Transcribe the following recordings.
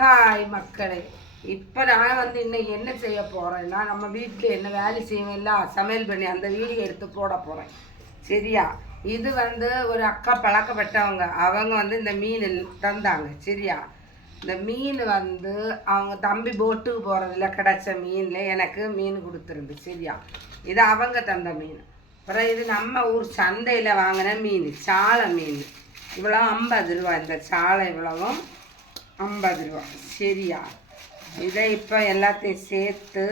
Hi மக்களே, இப்போ நான் இன்னைக்கு என்ன செய்ய போகிறேன்னா, நம்ம வீட்டில் என்ன வேலை செய்வேன்ல சமையல் பண்ணி அந்த வீடியோ எடுத்து போட போகிறேன். சரியா? இது ஒரு அக்கா பழக்கப்பட்டவங்க. அவங்க இந்த மீன் தந்தாங்க. சரியா? இந்த மீன் அவங்க தம்பி போட்டுக்கு போகிறதுல கிடச்ச மீனில் எனக்கு மீன் கொடுத்துருந்து. சரியா? இது அவங்க தந்த மீன். அப்புறம் இது நம்ம ஊர் சந்தையில் வாங்கின மீன், சாலை மீன். இவ்வளோ 50 ரூபா. இந்த சாலை இவ்வளவும் 50 ரூபா. சரியா? இதை இப்போ எல்லாத்தையும் சேர்த்து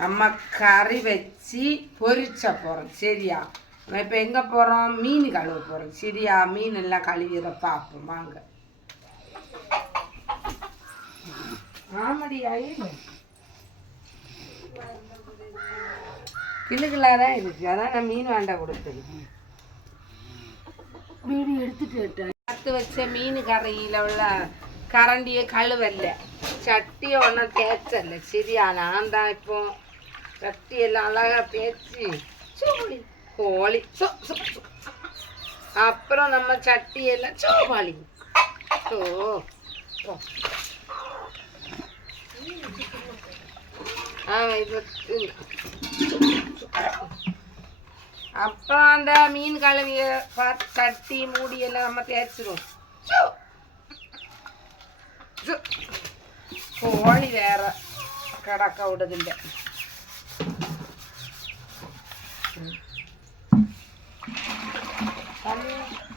நம்ம கறி வச்சு பொரிச்ச போகிறோம். சரியா? நம்ம இப்போ எங்கே போகிறோம்? மீன் கழுவ போகிறோம். சரியா? மீன் எல்லாம் கழுவிட பார்ப்போம் வாங்க. ஆமாடி ஆயிடும் கிளுகளாக இருக்கு. அதான் நான் மீன் வேண்டா கொடுத்தது. மீன் எடுத்துட்டு பத்து வச்ச மீன் கரையில் உள்ள கரண்டியை கழுவல்ல, சட்டியை ஒன்றும் தேய்ச்சல்ல. சரியா? நான் தான் இப்போ சட்டியெல்லாம் அழகாக தேய்ச்சி கோழி அப்புறம் நம்ம சட்டியெல்லாம் சோபாளி அப்புறம் அந்த மீன் கழுவிய சட்டி மூடியெல்லாம் நம்ம தேய்ச்சிரும். கோழி வேற கடக்க விடுதில்லை.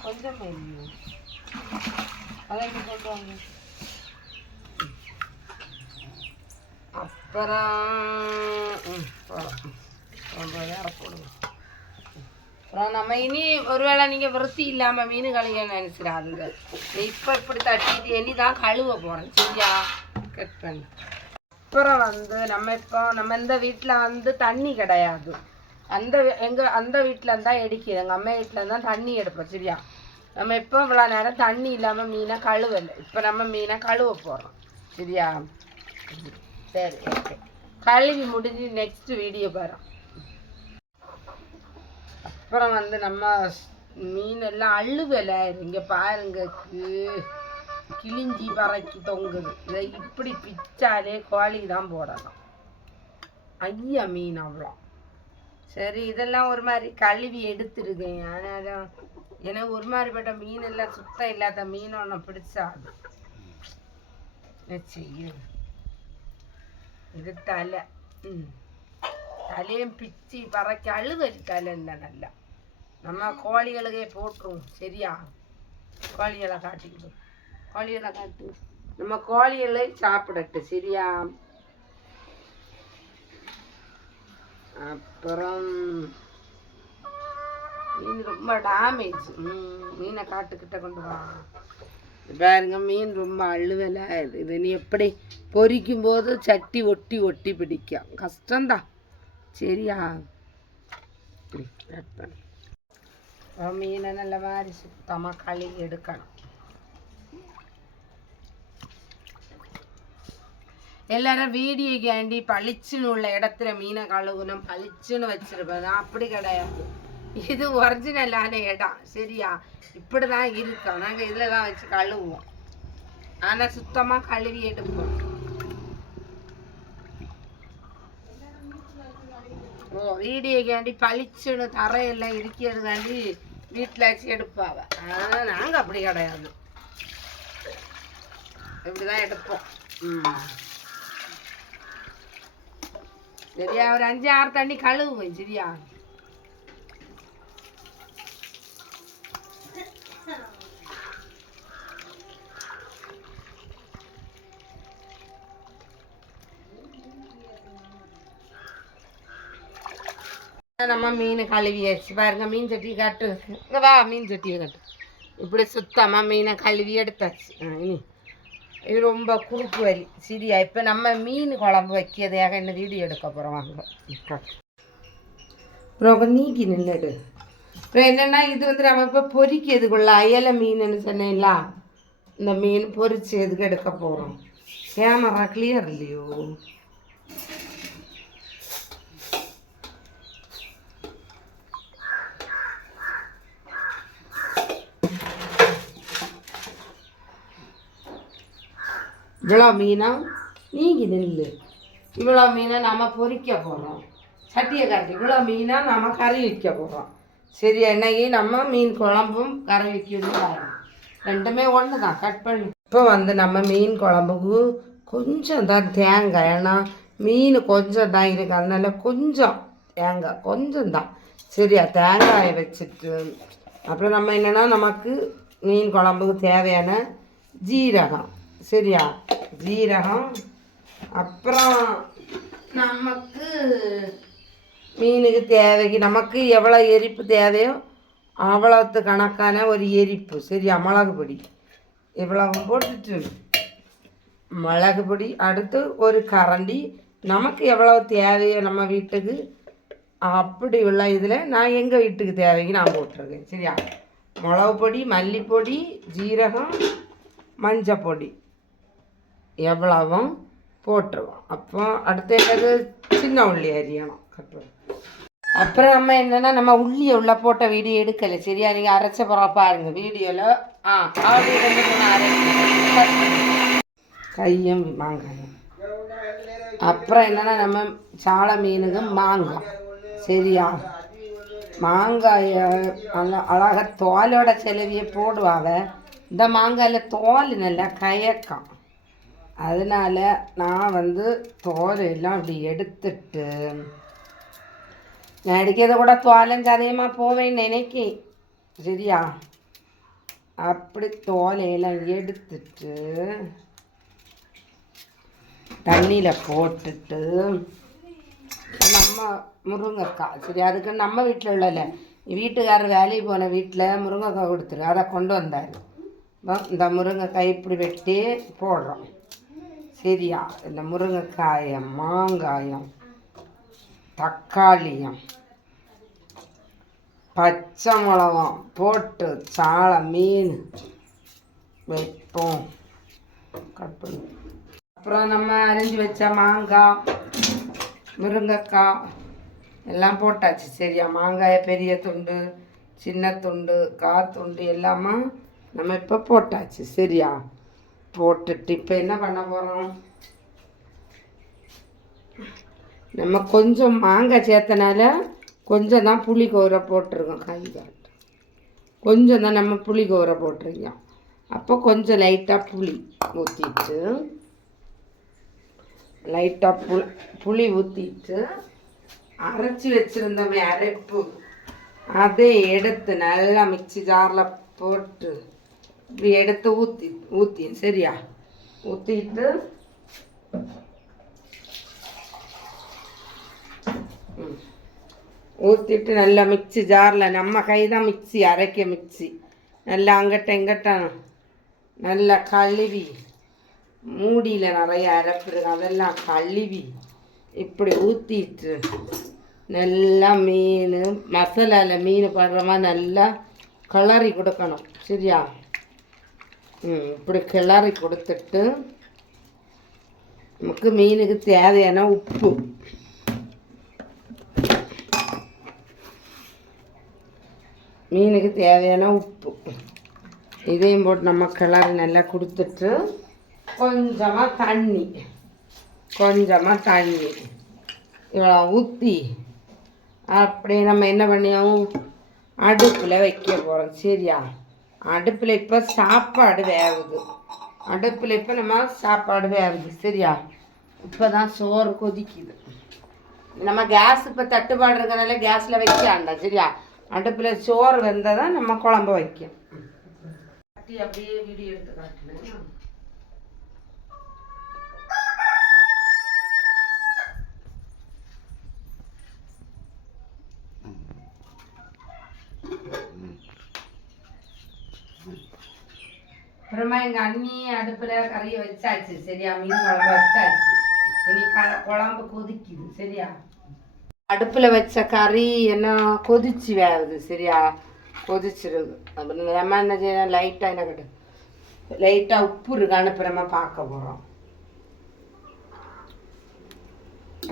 கொஞ்சம் அதை கொண்டு வாங்க. அப்புறம் வேற போடுங்க. அப்புறம் நம்ம இனி ஒருவேளை நீங்கள் விருத்தி இல்லாமல் மீன் கழுவ நினைச்சிடாதுங்க. இப்போ இப்படி தட்டிட்டு இனி தான் கழுவ போகிறேன். சரியா? கட் பண்ண அப்புறம் நம்ம இந்த வீட்டில் தண்ணி கிடையாது. அந்த வீட்டில் இருந்தால் எடுக்கிது. எங்கள் அம்மா வீட்டில் இருந்தால் தண்ணி எடுப்போம். சரியா? நம்ம இப்போ இவ்வளோ நேரம் தண்ணி இல்லாமல் மீனை கழுவலை. இப்போ நம்ம மீனை கழுவ போகிறோம். சரியா? சரி, ஓகே. கழுவி முடிஞ்சு நெக்ஸ்ட் வீடியோ பாருங்க. அப்புறம் நம்ம மீன் எல்லாம் அள்ளுவலை. இங்கே பாருங்க, கிழிஞ்சி பறக்கி தொங்குது. இதை இப்படி பிச்சாலே கோழி தான் போடலாம். ஐயா மீன் அவ்வளோ. சரி, இதெல்லாம் ஒரு மாதிரி கழுவி எடுத்துருக்கேன். ஆனால் ஏன்னா ஒரு மாதிரிப்பட்ட மீன் எல்லாம் சுத்தம் இல்லாத மீன் ஒன்று பிடிச்சாது. இது தலை. தலையும் பிச்சு பறக்கி அழுவல் தலை இல்லை. நல்லா நம்ம கோழிகளுக்கே போட்டுருவோம். சரியா? கோழிகளை காட்டிக்கிடும். கோழிகளை காட்டு. நம்ம கோழிகளை சாப்பிடட்டு. சரியா? அப்புறம் மீன் ரொம்ப டேமேஜ். மீனை காட்டுக்கிட்ட கொண்டு வா. பாருங்க, மீன் ரொம்ப அழுவலை. இது நீ எப்படி பொரிக்கும் போது சட்டி ஒட்டி ஒட்டி பிடிக்கும். கஷ்டம்தான். சரியா? மீனை நல்ல மாதிரி சுத்தமாக கழுவி எடுக்கணும். எல்லாரும் வீடியோக்காண்டி பளிச்சுன்னு உள்ள இடத்துல மீனை கழுவுணும், பளிச்சுன்னு வச்சிருப்பேன். அப்படி கிடையாது. இது ஒரிஜினலான இடம். சரியா? இப்படி தான் இருக்கோம். நாங்கள் இதில் தான் வச்சு கழுவுவோம். ஆனால் சுத்தமாக கழுவி எடுப்போம். வீடியோக்காண்டி பளிச்சுன்னு தரையெல்லாம் இருக்கிறதுக்காண்டி வீட்டில் வச்சு எடுப்பாவ. ஆனால் நாங்கள் அப்படி கிடையாது. இப்படி தான் எடுப்போம். சரியா? ஒரு 5-6 தண்ணி கழுவுவோம். சரியா? நம்ம மீன் கழுவியாச்சு. பாருங்க, மீன் சட்டியை காட்டு. இங்கே வா, மீன் சட்டியை காட்டு. இப்படி சுத்தமாக மீனை கழுவி எடுத்தாச்சு. இனி இது ரொம்ப குறுக்கு வலி. சரியா? இப்போ நம்ம மீன் குழம்பு வைக்கிறதாக என்ன வீடியோ எடுக்க போகிறோம். வாங்க. ரொம்ப நீக்கி நின்றுடு. அப்புறம் என்னென்னா இது நம்ம இப்போ பொரிக்கிறதுக்குள்ள அயலை மீனுன்னு சொன்னேன்ல, இந்த மீன் பொரிச்சு எதுக்கு எடுக்க போகிறோம். கேமரா கிளியர் இல்லையோ? இவ்வளோ மீனா நீங்கள் நெல் இவ்வளோ மீனை நம்ம பொரிக்க போகிறோம். சட்டியை காட்டி இவ்வளோ மீனாக நம்ம கறி வைக்க போகிறோம். சரி, என்னைக்கு நம்ம மீன் குழம்பும் கறி வைக்கணும், ரெண்டுமே ஒன்று தான். கட் பண்ணி இப்போ வந்து நம்ம மீன் குழம்புக்கு கொஞ்சம் தான் தேங்காய், ஏன்னா மீன் கொஞ்சம் தான் இருக்குது, அதனால கொஞ்சம் தேங்காய் கொஞ்சம் தான். சரியா, தேங்காயை வச்சுட்டு அப்புறம் நம்ம என்னென்னா நமக்கு மீன் குழம்புக்கு தேவையான ஜீரகம், சரியா, ஜீரகம், அப்புறம் நமக்கு மீனுக்கு தேவைக்கு நமக்கு எவ்வளோ எரிப்பு தேவையோ அவ்வளோத்து கணக்கான ஒரு எரிப்பு, சரியா, மிளகு பொடி இவ்வளவு போட்டுட்டு மிளகு பொடி, அடுத்து ஒரு கரண்டி நமக்கு எவ்வளோ தேவையோ நம்ம வீட்டுக்கு அப்படி உள்ள இதில் நான் எங்கள் வீட்டுக்கு தேவைக்கு நான் போட்டிருக்கேன். சரியா, மிளகு பொடி, மல்லிப்பொடி, ஜீரகம், மஞ்சள் பொடி எவ்வளவும் போட்டுருவோம். அப்போ அடுத்து என்னது சின்ன உள்ளி அரியணும் கட்டுவோம். அப்புறம் நம்ம என்னென்னா நம்ம உள்ளியை உள்ள போட்ட வீடியோ எடுக்கலை, சரியா, நீங்கள் அரைச்ச பிறகு பாருங்கள் வீடியோவில். ஆடி ரெண்டு மூணு கையும் மாங்காயும். அப்புறம் என்னென்னா நம்ம சாலை மீனுக்கு மாங்காய், சரியா, மாங்காயை அழகாக தோலோட செலவியை போடுவாங்க. இந்த மாங்காயில் தோல் நல்லா கயக்கம், அதனால் நான் வந்து தோலெல்லாம் அப்படி எடுத்துட்டு நான் அடிக்கிறத கூட தோலஞ்சு அதிகமாக போவேன்னு நினைக்கேன், சரியா. அப்படி தோலையெல்லாம் எடுத்துட்டு தண்ணியில் போட்டுட்டு நம்ம முருங்கைக்காய், சரி, அதுக்கு நம்ம வீட்டில் உள்ளல வீட்டுக்காரர் வேலைக்கு போன வீட்டில் முருங்கைக்காய் கொடுத்துரு, அதை கொண்டு வந்தார். இந்த முருங்கைக்காய் இப்படி வெட்டி போடுறோம், சரியா. இந்த முருங்கைக்காயம், மாங்காயம், தக்காளியம், பச்சை மிளகாம் போட்டு சாலை மீன் வைப்போம், கட் பண்ணி. அப்புறம் நம்ம அரிஞ்சு வச்ச மாங்காய், முருங்கைக்காய் எல்லாம் போட்டாச்சு, சரியா. மாங்காயை பெரிய துண்டு, சின்ன துண்டு, துண்டு எல்லாமே நம்ம இப்போ போட்டாச்சு, சரியா. போட்டுட்டு இப்போ என்ன பண்ண போகிறோம், நம்ம கொஞ்சம் மாங்காய் சேர்த்தனால கொஞ்சம் தான் புளி கோரை போட்டிருக்கோம், காய் காட்டு கொஞ்சம் தான் நம்ம புளி கோரை போட்டிருக்கோம். அப்போ கொஞ்சம் லைட்டாக புளி ஊற்றிட்டு புளி ஊற்றிட்டு அரைச்சி வச்சுருந்தோமே அரைப்பு, அதை எடுத்து நல்லா மிக்ஸி ஜாரில் போட்டு இப்படி எடுத்து ஊற்றி சரியா, ஊற்றிட்டு ஊற்றிட்டு நல்லா மிக்ஸி ஜாரில் நம்ம கை தான் மிக்ஸி, அரைக்க மிக்ஸி நல்லா அங்கிட்ட இங்கிட்ட நல்லா கழுவி, மூடியில் நிறைய அரைப்பிருக்கு அதெல்லாம் கழுவி இப்படி ஊற்றிட்டு நல்லா மீன் மசாலாவில் மீன் படுற மாதிரி நல்லா கிளறி கொடுக்கணும், சரியா. இப்படி கிளறி கொடுத்துட்டு நமக்கு மீனுக்கு தேவையான உப்பு, மீனுக்கு தேவையான உப்பு இதையும் போட்டு நம்ம கிளறி நல்லா கொடுத்துட்டு கொஞ்சமாக தண்ணி இவ்வளோ ஊற்றி அப்படியே நம்ம என்ன பண்ணியாவும் அடுப்பில் வைக்க போகிறோம், சரியா. அடுப்பில் இப்போ சாப்பாடு வேகுது, அடுப்பில் இப்போ நம்ம சாப்பாடு வேகுது, சரியா. இப்போ தான் சோறு கொதிக்குது. நம்ம கேஸ் இப்போ தட்டுப்பாடு இருக்கிறனால கேஸில் வைக்காண்டா, சரியா. அடுப்பில் சோறு வெந்தால் தான் நம்ம குழம்பு வைக்கும். அப்படியே வீடியோ எடுத்து காட்டுனேன். அப்புறமா எங்கள் அண்ணி அடுப்பில் கறியை வச்சாச்சு, சரியா. மீன் குழம்பு வச்சாச்சு, இனி குழம்பு கொதிக்குது, சரியா. அடுப்பில் வச்ச கறி என்ன கொதிச்சு வேகுது, சரியா, கொதிச்சிருது. அப்புறம் நம்ம என்ன செய்யணும், லைட்டாக என்ன கட்டு லைட்டாக உப்பு இருக்கான்னு அப்புறமா பார்க்க போகிறோம்.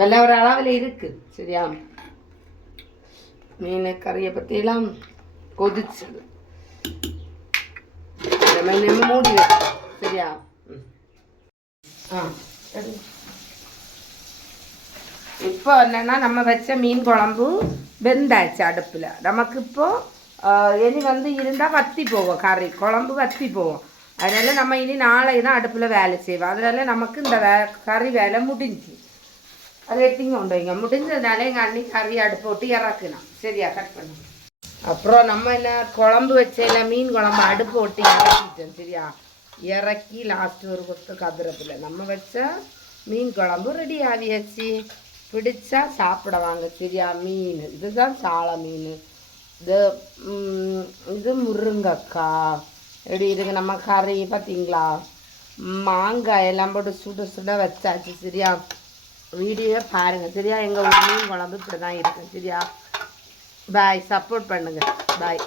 எல்லாம் ஒரு அளவில் இருக்குது, சரியா. மீன் கறியை பற்றியெல்லாம் கொதிச்சுது, நம்ம மூடி வச்சு, சரியா. ஆ சரி. இப்போ என்னென்னா நம்ம வச்ச மீன் குழம்பு வெந்தாச்சு அடுப்பில். நமக்கு இப்போது இனி வந்து இருந்தால் வற்றி போவோம், கறி குழம்பு வற்றி போவோம். அதனால் நம்ம இனி நாளைக்கு தான் அடுப்பில் வேலை செய்வோம். அதனால் நமக்கு இந்த கறி வேலை முடிஞ்சு அதை எடுத்திங்க கொண்டு வைங்க. முடிஞ்சதுனால எங்கள் அண்ணி கறி அடுப்பு போட்டு இறக்குனா. சரியா, கட் பண்ணு. அப்புறம் நம்ம என்ன குழம்பு வச்சல மீன் குழம்பு அடுப்பு போட்டு இறக்கிட்டோம். சரியா, இறக்கி லாஸ்ட்டு ஒரு கொத்து கதிரப்பில் நம்ம வச்ச மீன் குழம்பு ரெடி ஆகியாச்சு. பிடிச்சா சாப்பிட வாங்க. சரியா, மீன் இதுதான் சாலை மீன். இது முருங்கக்காய் எப்படி இருக்குது நம்ம கறி பார்த்தீங்களா. மாங்காய் எல்லாம் போட்டு சுட சுட வச்சாச்சு. சரியா, வீடியோவை பாருங்கள். சரியா, எங்கள் மீன் குழம்பு இப்படி தான் இருக்கும். சரியா, பாய், சப்போர்ட் பண்ணுங்கள். பாய்.